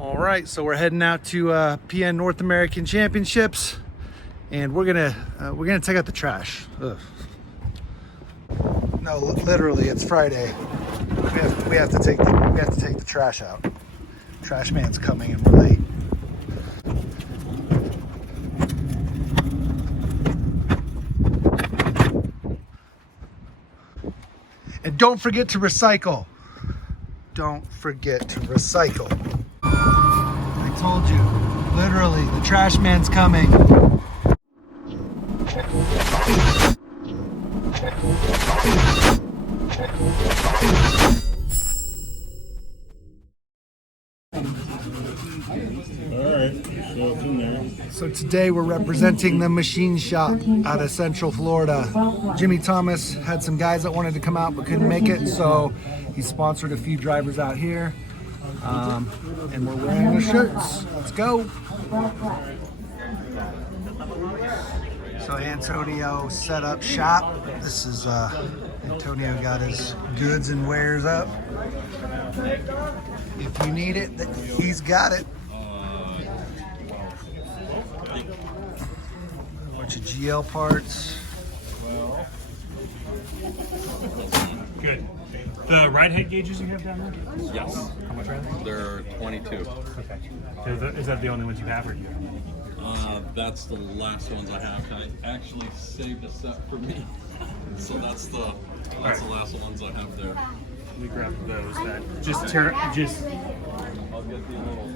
All right, so we're heading out to PN North American Championships, and we're gonna take out the trash. Ugh. No, literally, it's Friday. We have to take the trash out. Trash man's coming, and we're late. And don't forget to recycle. Don't forget to recycle. I told you, literally, the trash man's coming. So today we're representing the machine shop out of Central Florida. Jimmy Thomas had some guys that wanted to come out but couldn't make it, so he sponsored a few drivers out here. And we're wearing the shirts. Let's go. So Antonio set up shop. This is Antonio got his goods and wares up. If you need it, he's got it. A bunch of GL parts. Good. The ride height gauges you have down there? Yes. How much are they? They're 22. Okay. Is that the only ones you have, or do you have? That's the last ones I have. I actually saved a set for me. So that's the last ones I have there. Let me grab those. That just I'll get the little.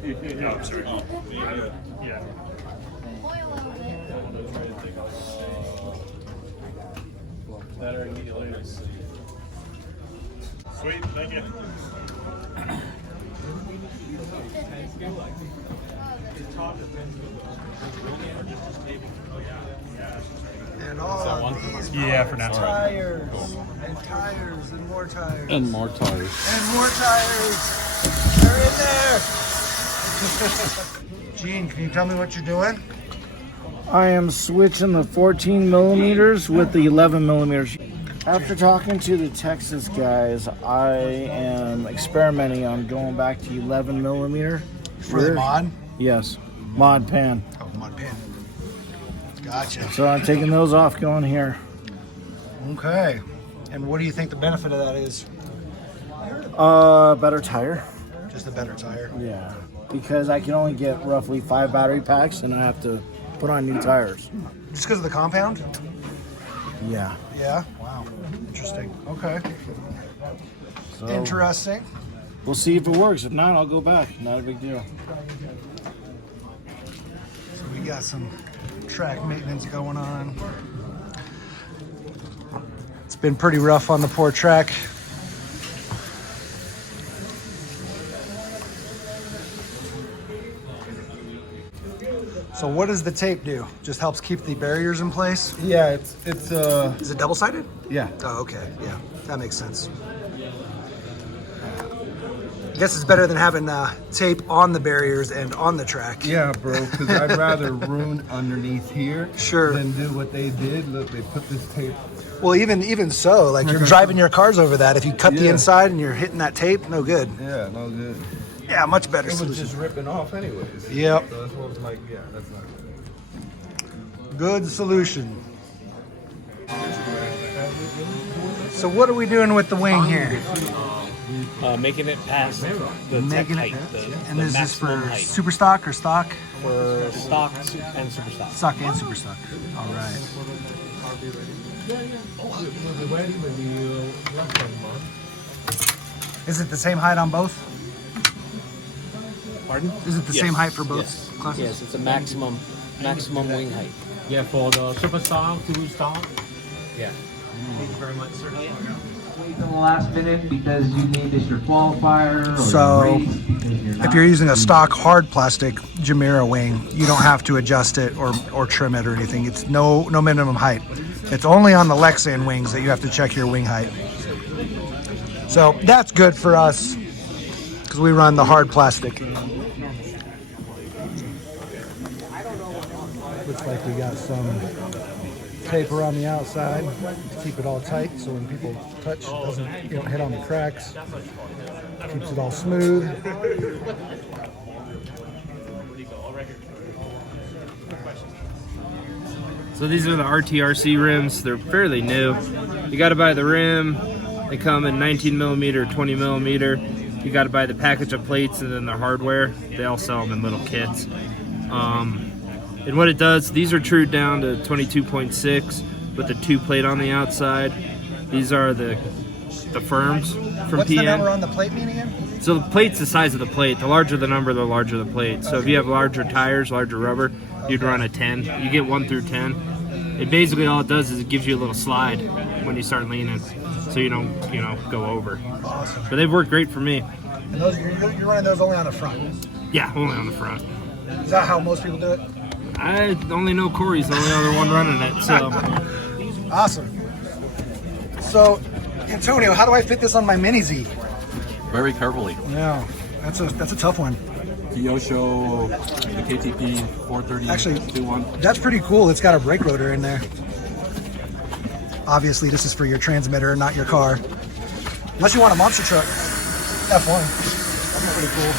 Oh, sorry. Oh, yeah. Yeah. Better and get you later. Sweet, thank you. And all these for now. tires, and tires, and more tires. And more tires. And more tires. They're in there. Gene, can you tell me what you're doing? I am switching the 14 millimeters with the 11 millimeters. After talking to the Texas guys, I am experimenting on going back to 11 millimeter. For the mod? Yes, mod pan. Oh, mod pan. Gotcha. So I'm taking those off, going here. Okay. And what do you think the benefit of that is? Better tire. Just a better tire. Yeah, because I can only get roughly 5 battery packs, and I have to put on new tires. Just because of the compound? Yeah. Yeah. Wow. Interesting. Okay. So Interesting. we'll see if it works. If not, I'll go back. Not a big deal. So we got some track maintenance going on. It's been pretty rough on the poor track. So what does the tape do? Just helps keep the barriers in place? Yeah, it's Is it double-sided? yeah. Oh, okay. Yeah, that makes sense. I guess it's better than having tape on the barriers and on the track. Yeah, bro, because I'd rather ruin underneath here Sure. than do what they did. Look, they put this tape. Well, even so, like you're driving your cars over that. If you cut the Yeah. inside and you're hitting that tape, no good. Yeah, no good. Yeah, much better It was solution. just ripping off anyways. Yep. So that's what I was like, yeah, that's not good. Good solution. So what are we doing with the wing here? Making it past the tech height, And the is this for maximum height super stock or stock? for stock and super stock. Stock and super stock. All right. Is it the same height on both? Pardon? Is it the Yes. same height for both Yes. classes? Yes, it's a maximum wing height. Yeah, for the super stock, two stock. Yeah. Thank you very much, sir. Wait till the last minute because you need this your qualifier or So, your race because you're If you're using a stock hard plastic Jumeirah wing, you don't have to adjust it or trim it or anything. It's no minimum height. It's only on the Lexan wings that you have to check your wing height. So that's good for us because we run the hard plastic. Looks like we got some paper on the outside to keep it all tight, so when people touch, it doesn't hit on the cracks. Keeps it all smooth. So these are the Rtrc rims. They're fairly new. You got to buy the rim. They come in 19 millimeter, 20 millimeter. You got to buy the package of plates and then the hardware. They all sell them in little kits. And what it does, these are trued down to 22.6 with the 2 plate on the outside. These are the firms from What's PN. the number on the plate mean again? So the plate's the size of the plate. The larger the number, the larger the plate. So if you have larger tires, larger rubber, you'd run a 10. You get 1 through 10. It basically all it does is it gives you a little slide when you start leaning, so you don't, go over. Awesome. But they've worked great for me. And those you're running those only on the front. Yeah, only on the front. Is that how most people do it? I only know Corey's the only other one running it, so. Awesome. So, Antonio, how do I fit this on my Mini Z? Very carefully. Yeah, that's a tough one. Kyosho, the KTP 430 Actually, 2.1. That's pretty cool. It's got a brake rotor in there. Obviously, this is for your transmitter, not your car. Unless you want a monster truck. F1. That'd be pretty cool.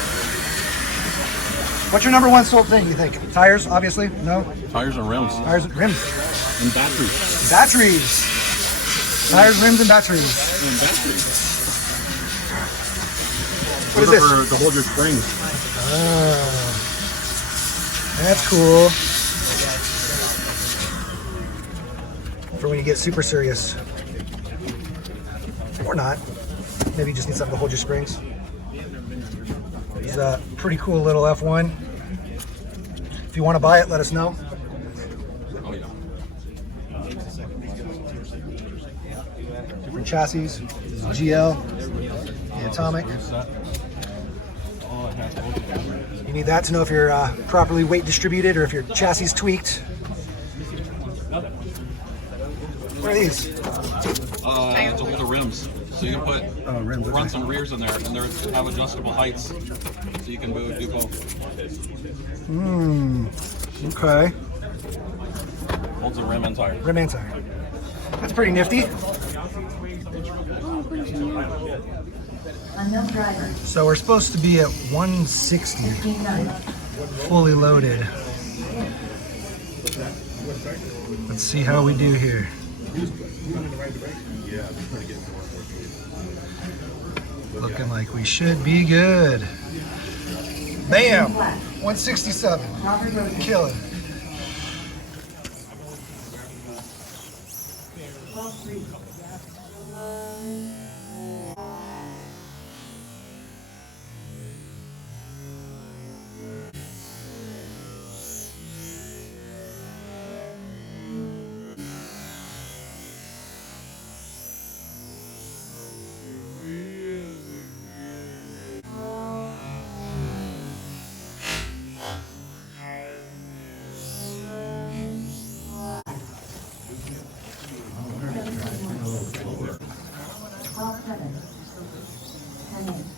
What's your number one sold thing, you think? Tires, obviously? No? Tires and rims. Tires and rims. And batteries. Batteries. Tires, rims, and batteries. And batteries. What is this? To hold your springs. Oh, that's cool. For when you get super serious. Or not. Maybe you just need something to hold your springs. It's a pretty cool little F1. If you want to buy it, let us know. Oh yeah. Different chassis. This is GL, the Atomic. You need that to know if you're properly weight distributed or if your chassis is tweaked. What are these? To hold the rims. So you can put Rims, okay. fronts and rears in there, and they have adjustable heights, so you can do both. Okay. Holds the rim and tire. Rim and tire. That's pretty nifty. Unknown driver. So we're supposed to be at 160, 15-9. fully loaded. Let's see how we do here. Looking like we should be good. Bam! 167. Killing.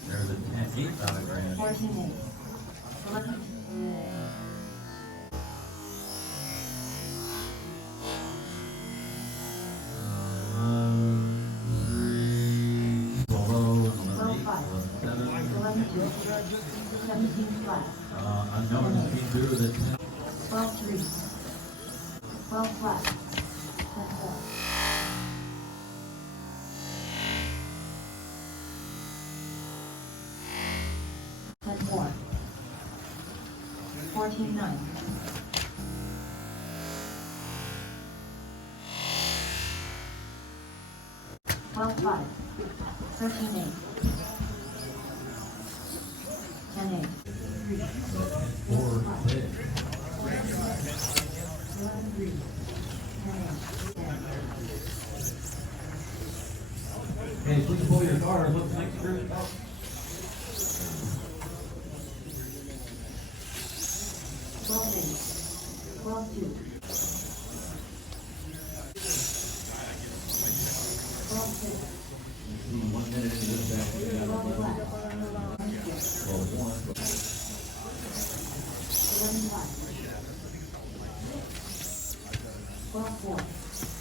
There's a 10-8 on the ground. 14-8. Unknown has been through the 12-3. 12 flat. 10-4. 10-4. 14-9. 12-5. 13-8. 10-8. 11-3. 10-8. Hey, please pull your car and look next to it. 12-8. 12-2. 12-6. 1 minute into this back. 12 flat. 11-5. 12-4.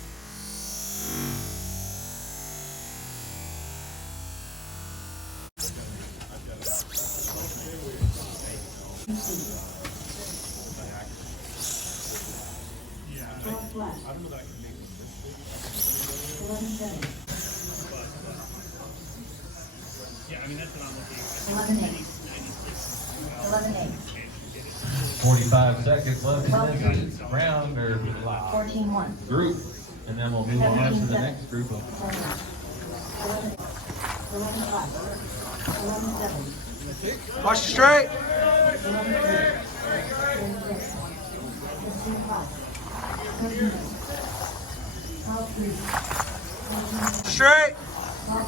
11-8. 45 seconds left in this round or 14-1. group, and then we'll move on to the next group of 11-5. 11-7. Watch the straight. 11-8. 15-5. 12-3. Straight.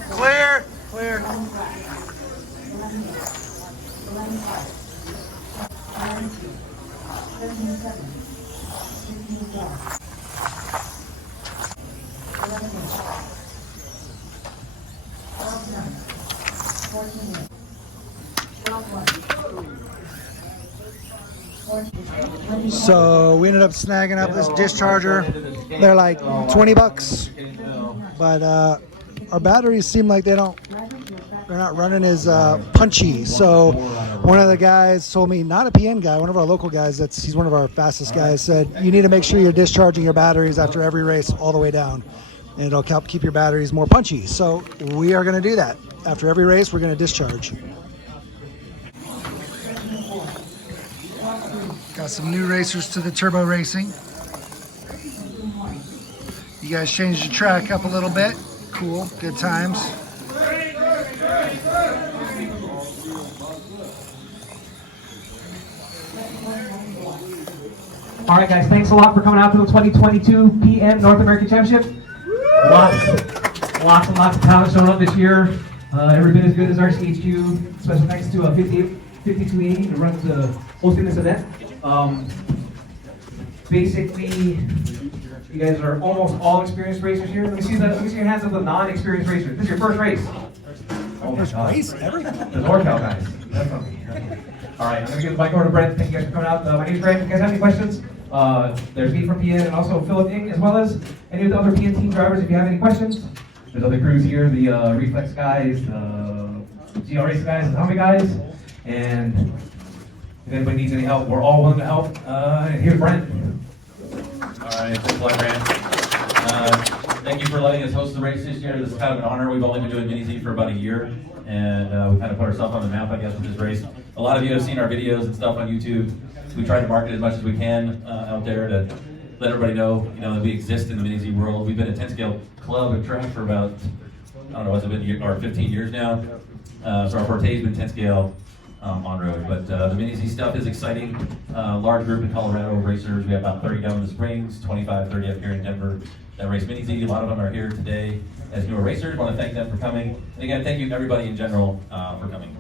Clear. Clear. 11-5. 11-2. 17-7. 15-4. 11-8. 12-9. 14-8. 12-1. So we ended up snagging up this discharger. They're like 20 bucks, but our batteries seem like they're not running as punchy. So one of the guys told me, not a PN guy, one of our local guys, he's one of our fastest guys, said you need to make sure you're discharging your batteries after every race all the way down, and it'll help keep your batteries more punchy. So we are going to do that. After every race, we're going to discharge. Got some new racers to the turbo racing. You guys changed the track up a little bit. Cool, good times. All right, guys, thanks a lot for coming out to the 2022 PM North American Championship. Lots and lots of talent showing up this year. Every bit as good as RCHQ. Special thanks to 5280 to run the hosting this event. Basically, you guys are almost all experienced racers here. Let me see your hands of the non-experienced racers. This is your first race. First race ever? The NorCal guys. Definitely. All right, I'm going to give the mic over to Brent. Thank you guys for coming out. My name is Brent. If you guys have any questions, there's me from PN and also Philip Ing, as well as any of the other PN team drivers. If you have any questions, there's other crews here, the Reflex guys, the GL Race guys, the Humvee guys, and if anybody needs any help, we're all willing to help. And here's Brent. All right, thanks a lot, Grant. Thank you for letting us host the race this year. This is kind of an honor. We've only been doing Mini Z for about a year, and we kind of put ourselves on the map, I guess, with this race. A lot of you have seen our videos and stuff on YouTube. We try to market as much as we can out there to let everybody know, that we exist in the Mini Z world. We've been a 10-scale club and track for about, I don't know, what's it been, 15 years now. So our forte has been 10-scale on road, but the Mini Z stuff is exciting. Large group in Colorado of racers. We have about 30 down in the Springs, 25, 30 up here in Denver that race Mini Z. A lot of them are here today as newer racers. I want to thank them for coming. And again, thank you everybody in general for coming.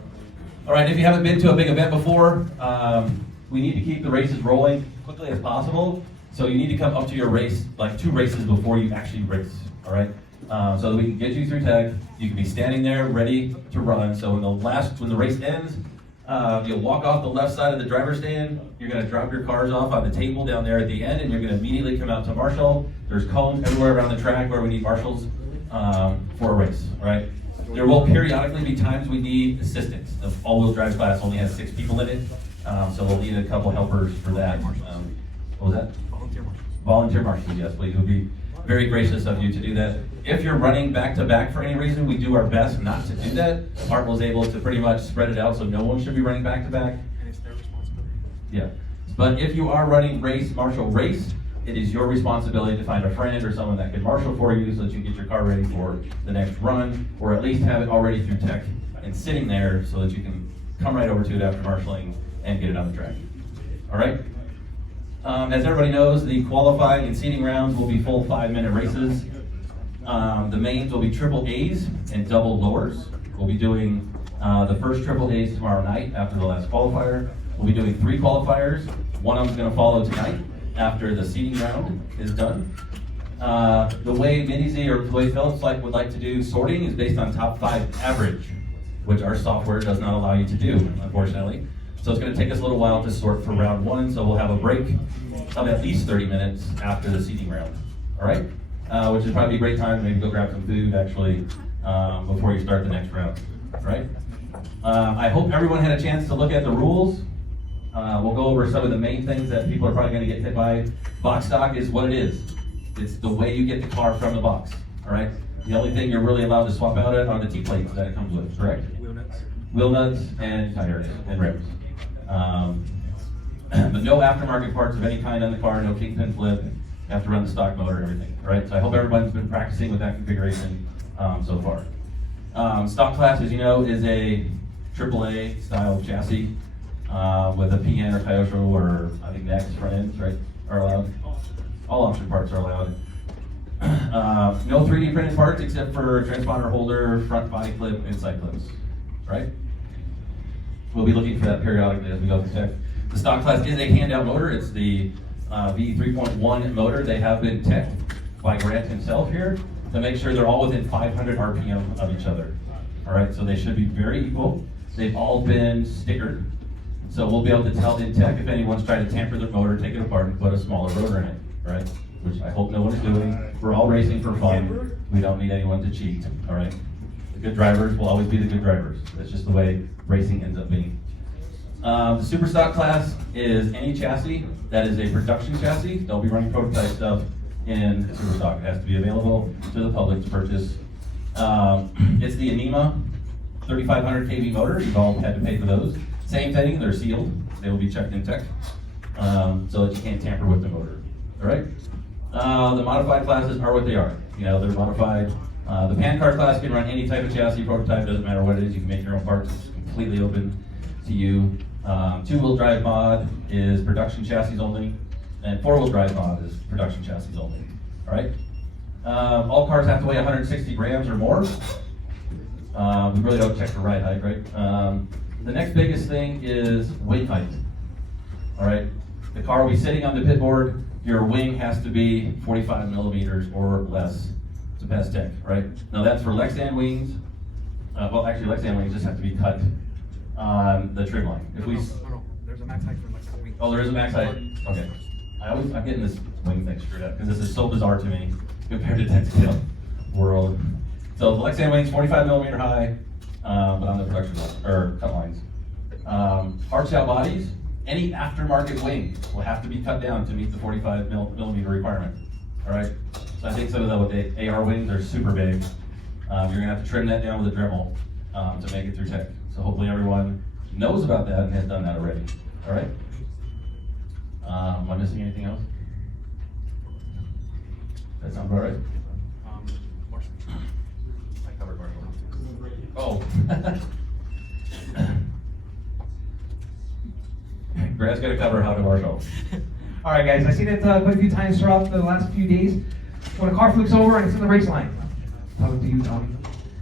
All right, if you haven't been to a big event before, we need to keep the races rolling quickly as possible. So you need to come up to your race like 2 races before you actually race, all right? So that we can get you through tech. You can be standing there ready to run. So when the race ends, you'll walk off the left side of the driver's stand. You're going to drop your cars off on the table down there at the end, and you're going to immediately come out to marshal. There's cones everywhere around the track where we need marshals for a race, all right? There will periodically be times we need assistance. The all-wheel drive class only has 6 people in it, so we'll need a couple helpers for that. What was that? Volunteer marshals, yes, please. It would be very gracious of you to do that. If you're running back-to-back for any reason, we do our best not to do that. Art was able to pretty much spread it out so no one should be running back-to-back. And it's their responsibility. Yeah. But if you are running marshal race, it is your responsibility to find a friend or someone that can marshal for you so that you can get your car ready for the next run, or at least have it already through tech and sitting there so that you can come right over to it after marshaling and get it on the track. All right? As everybody knows, the qualifying and seeding rounds will be full 5-minute races. The mains will be triple A's and double lowers. We'll be doing the first triple A's tomorrow night after the last qualifier. We'll be doing 3 qualifiers. One of them's going to follow tonight after the seeding round is done. The way Mini Z or the way Phillips would like to do sorting is based on top 5 average, which our software does not allow you to do, unfortunately. So it's going to take us a little while to sort for round 1, so we'll have a break of at least 30 minutes after the seeding round. All right? Which is probably a great time to maybe go grab some food, actually, before you start the next round. All right? I hope everyone had a chance to look at the rules. We'll go over some of the main things that people are probably going to get hit by. Box stock is what it is. It's the way you get the car from the box. All right? The only thing you're really allowed to swap out are the T-plates that it comes with, correct? Wheel nuts and tires and rims. But no aftermarket parts of any kind on the car, no kingpin flip. You have to run the stock motor and everything, all right? So I hope everyone's been practicing with that configuration so far. Stock class, as you know, is a AAA style chassis with a PN or Kyosho or I think Next front ends, right, are allowed. All option parts are allowed. No 3D printed parts except for transponder holder, front body clip, and side clips, right? We'll be looking for that periodically as we go through tech. The stock class is a handout motor. It's the V3.1 motor. They have been teched by Grant himself here to make sure they're all within 500 RPM of each other. All right, so they should be very equal. They've all been stickered. So we'll be able to tell in tech if anyone's trying to tamper their motor, take it apart, and put a smaller rotor in it, right? Which I hope no one is doing. We're all racing for fun. We don't need anyone to cheat, all right? The good drivers will always be the good drivers. That's just the way racing ends up being. The super stock class is any chassis that is a production chassis. They'll be running prototype stuff in super stock. It has to be available to the public to purchase. It's the Anima 3500 kV motor. You've all had to pay for those. Same thing, they're sealed. They will be checked in tech so that you can't tamper with the motor. All right? The modified classes are what they are. You know, they're modified. The pan car class can run any type of chassis, prototype, doesn't matter what it is. You can make your own parts. It's completely open to you. Two-wheel drive mod is production chassis only, and four-wheel drive mod is production chassis only. All right? All cars have to weigh 160 grams or more. We really don't check for ride height, right? The next biggest thing is wing height. All right? The car will be sitting on the pit board. Your wing has to be 45 millimeters or less to pass tech, right? Now that's for Lexan wings. Well, actually, Lexan wings just have to be cut on the trim line. If we, there's a max height for Lexan wings. oh, there is a max height. Okay, I'm getting this wing thing screwed up because this is so bizarre to me compared to tech scale world. So the Lexan wings, 45 millimeter high, but on the production line, or cut lines. Hard shell bodies. Any aftermarket wing will have to be cut down to meet the 45 millimeter requirement. All right. So I think some of the AR wings are super big. You're gonna have to trim that down with a Dremel to make it through tech. So hopefully everyone knows about that and has done that already. All right. Am I missing anything else? That sounds about right. I covered Marshall. Oh. Grant's gonna cover how to Marshall. All right, guys, I've seen it quite a few times throughout the last few days. When a car flips over and it's in the race line, talking to you, Tommy.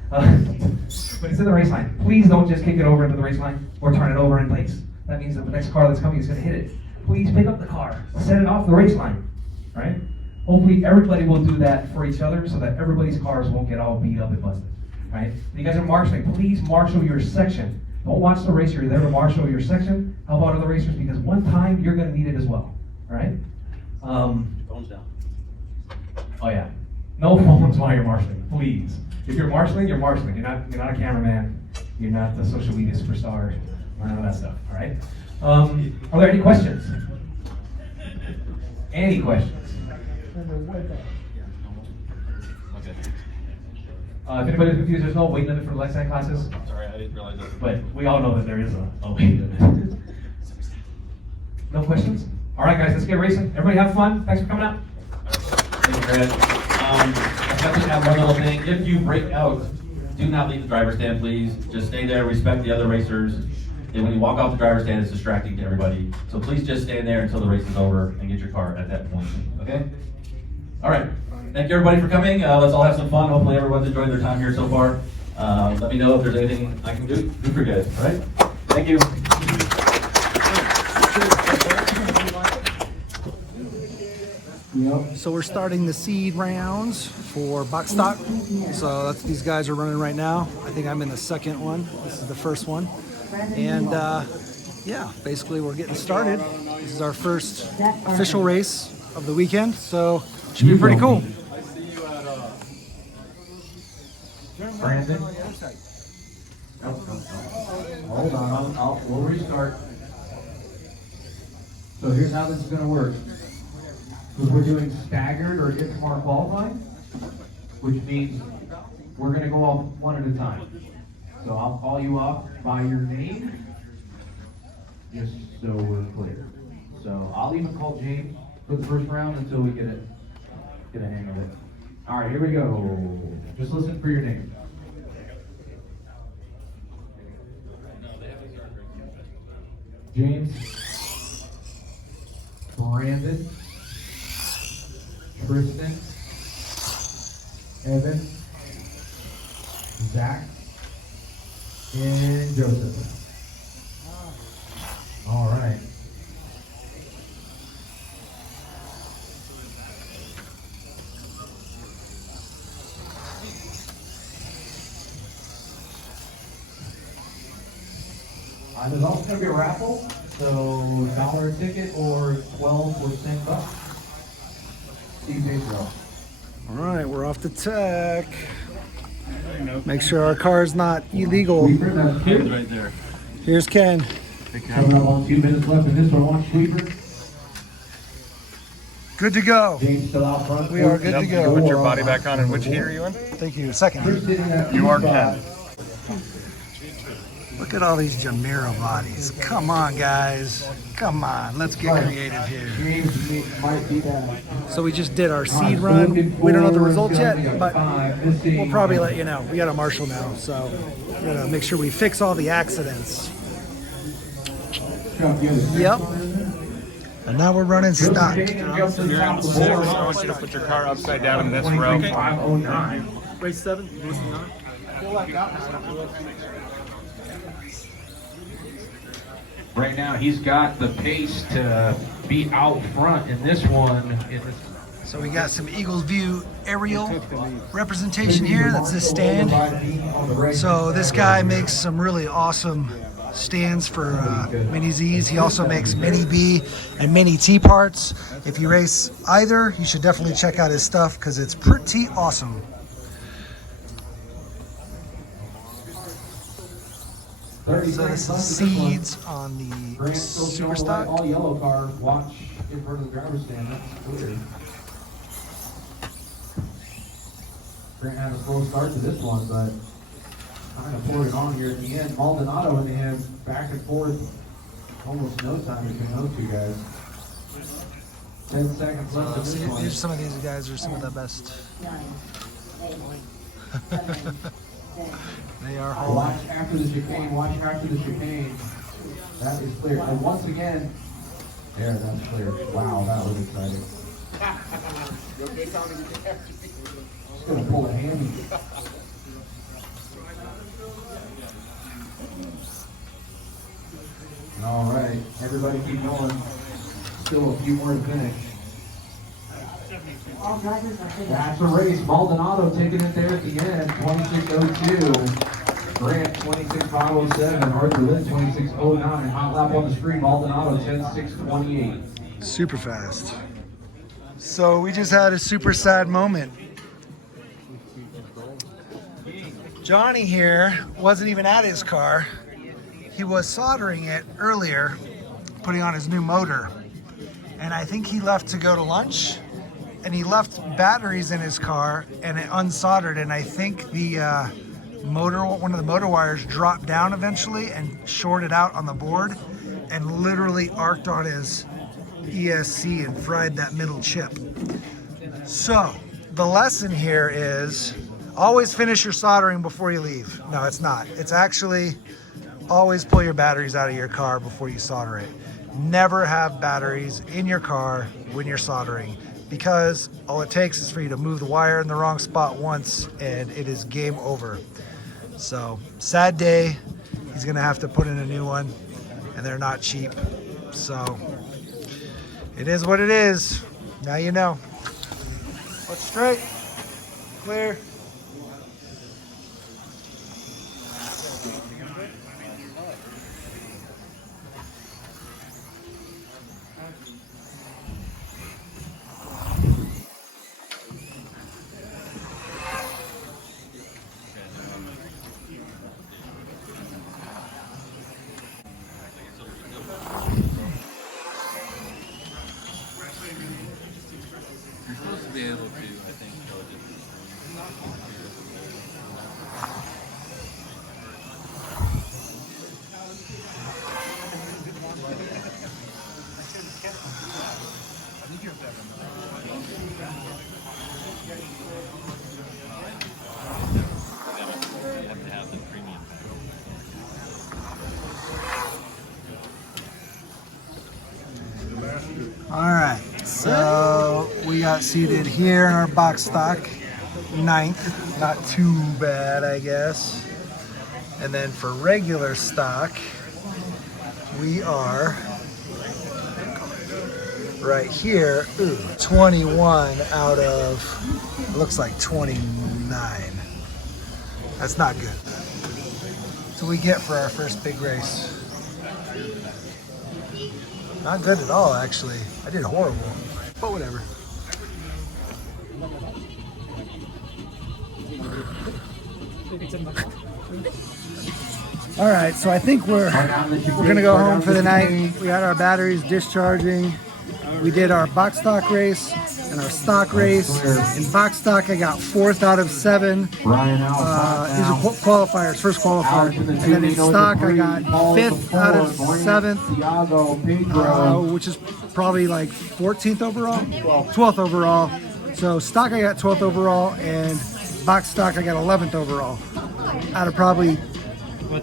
When it's in the race line, please don't just kick it over into the race line or turn it over in place. That means that the next car that's coming is going to hit it. Please pick up the car, set it off the race line, right? Hopefully everybody will do that for each other so that everybody's cars won't get all beat up and busted, right? You guys are marshaling. Please marshal your section. Don't watch the race. You're there to marshal your section. Help out other racers because one time you're going to need it as well, all right? Phones down. Oh yeah, no phones while you're marshaling, please. If you're marshaling, you're marshaling. You're not a cameraman. You're not the social media superstar or none of that stuff. All right. Are there any questions? Any questions? Okay. If anybody's confused, there's no weight limit for the Lexan classes. Sorry, I didn't realize that. But we all know that there is a weight limit. No questions? All right, guys, let's get racing. Everybody have fun. Thanks for coming out. Thank you, Grant. I just have one little thing. If you break out, do not leave the driver's stand, please. Just stay there, respect the other racers. And when you walk off the driver's stand, it's distracting to everybody. So please just stand there until the race is over and get your car at that point, okay? All right. Thank you, everybody, for coming. Let's all have some fun. Hopefully everyone's enjoyed their time here so far. Let me know if there's anything I can do for you guys, all right? Thank you. So we're starting the seed rounds for box stock. So that's these guys are running right now. I think I'm in the second one. This is the first one. And yeah, basically we're getting started. This is our first official race of the weekend. So it should be pretty cool. Brandon? Hold on, we'll restart. So here's how this is going to work. Because we're doing staggered or IFMAR qualifying, which means we're gonna go off one at a time. So I'll call you up by your name, just so we're clear. So I'll even call James for the first round until we get a hang of it. All right, here we go. Just listen for your name. James, Brandon, Tristan, Evan, Zach, and Joseph. All right. There's also going to be a raffle, so $1 a ticket or 12 or 10 bucks. Steve pays it all. All right, we're off the tech. Make sure our car's not illegal. Right there. Here's Ken. Coming up on 2 minutes left in this one. One sweeper. Good to go. James still out front. We are good to go. Put your body back on, and which heat are you in? Thank you. Second. You are Ken. Look at all these Jamira bodies. Come on, guys. Come on. Let's get creative here. James might be down. So we just did our seed run. We don't know the results yet, but we'll probably let you know. We got a marshal now, so we're gonna make sure we fix all the accidents. Yep. And now we're running stock. If you're in sixth, I want you to put your car upside down in this row. 509. Race 7. Right now, he's got the pace to be out front in this one. So we got some Eagles View aerial representation here. That's this stand. So this guy makes some really awesome stands for Mini Zs. He also makes Mini B and Mini T parts. If you race either, you should definitely check out his stuff because it's pretty awesome. So this is Seeds on the Super Stock. All yellow car, watch in front of the driver's stand. That's clear. Grant had a slow start to this one, but kind of poured it on here at the end. Maldonado and they have back and forth, almost no time between those two guys. 10 seconds left of this one. Some of these guys are some of the best. 9, 8, 7, 6, They are home. Watch after the chicane, watch after the chicane. That is clear. And once again, there, that's clear. Wow, that was exciting. Just gonna pull a hammy. All right, everybody keep going. Still a few more to finish. all drivers are finished. That's a race. Maldonado taking it there at the end, 26:02. Grant 26:507. Arthur Lynn 26:09. Hot lap on the screen. Maldonado 10:628. Super fast. So we just had a super sad moment. Johnny here wasn't even at his car. He was soldering it earlier, putting on his new motor. And I think he left to go to lunch, and he left batteries in his car, and it unsoldered. And I think the one of the motor wires dropped down eventually and shorted out on the board, and literally arced on his ESC and fried that middle chip. So the lesson here is always finish your soldering before you leave. No, it's not. It's actually always pull your batteries out of your car before you solder it. Never have batteries in your car when you're soldering, because all it takes is for you to move the wire in the wrong spot once and it is game over. So sad day. He's gonna have to put in a new one, and they're not cheap. So it is what it is. Now you know. What's straight? Clear. You're supposed to be able to, I think, go to got seated here in our box stock, 9th. Not too bad, I guess. And then for regular stock, we are right here, 21 out of, it looks like 29. That's not good. That's what we get for our first big race. Not good at all, actually. I did horrible, but whatever. All right, so I think we're gonna go home for the night. We got our batteries discharging. We did our box stock race and our stock race. In box stock, I got 4th out of 7. These are qualifiers, first qualifier. And then in stock, I got 5th out of 7th, which is probably like 14th overall, 12th overall. So stock, I got 12th overall, and box stock, I got 11th overall. Out of probably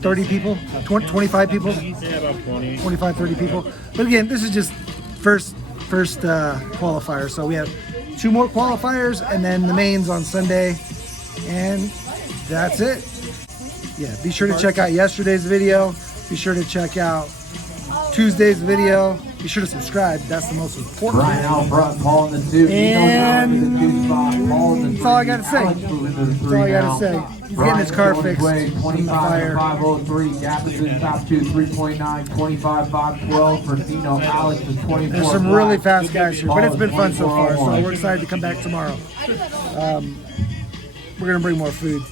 30 people, 25 people, Yeah, about 20. 25, 30 people. But again, this is just first qualifier. So we have 2 more qualifiers and then the mains on Sunday, and that's it. Yeah, be sure to check out yesterday's video. Be sure to check out Tuesday's video. Be sure to subscribe. That's the most important. Brian out front, Paul in the 2. And that's all I gotta say. That's all I gotta say. He's getting his car fixed. 25.503. Jefferson top 2, 3.9. 25.512 for Nino. Alex is 24. There's some really fast guys here, but it's been fun so far. So we're excited to come back tomorrow. We're gonna bring more food.